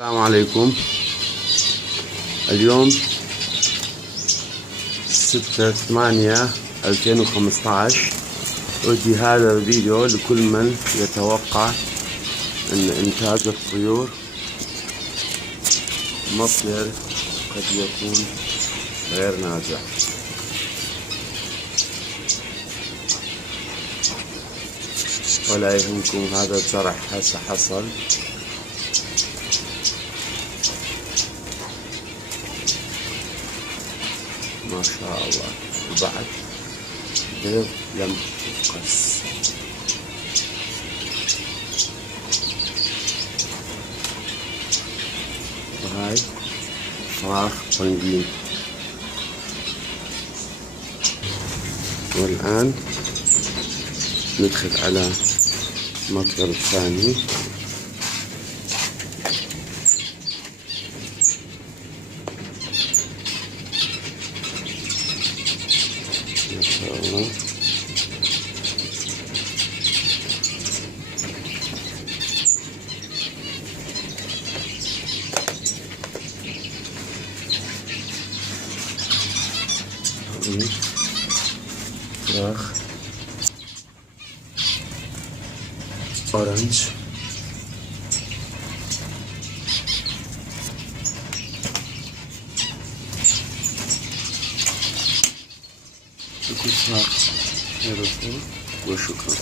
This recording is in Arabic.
السلام عليكم. اليوم 6/8/2015. أودي هذا الفيديو لكل من يتوقع أن إنتاج الطيور مصدر قد يكون غير ناجح. ولا يهمكم هذا الزرع هسه حصل، ما شاء الله، وبعد بيض لم يقص. وهاي فراخ بنجوين. والآن ندخل على المطلب الثاني. ما شاء الله. فراخ أورانج. وشكرا.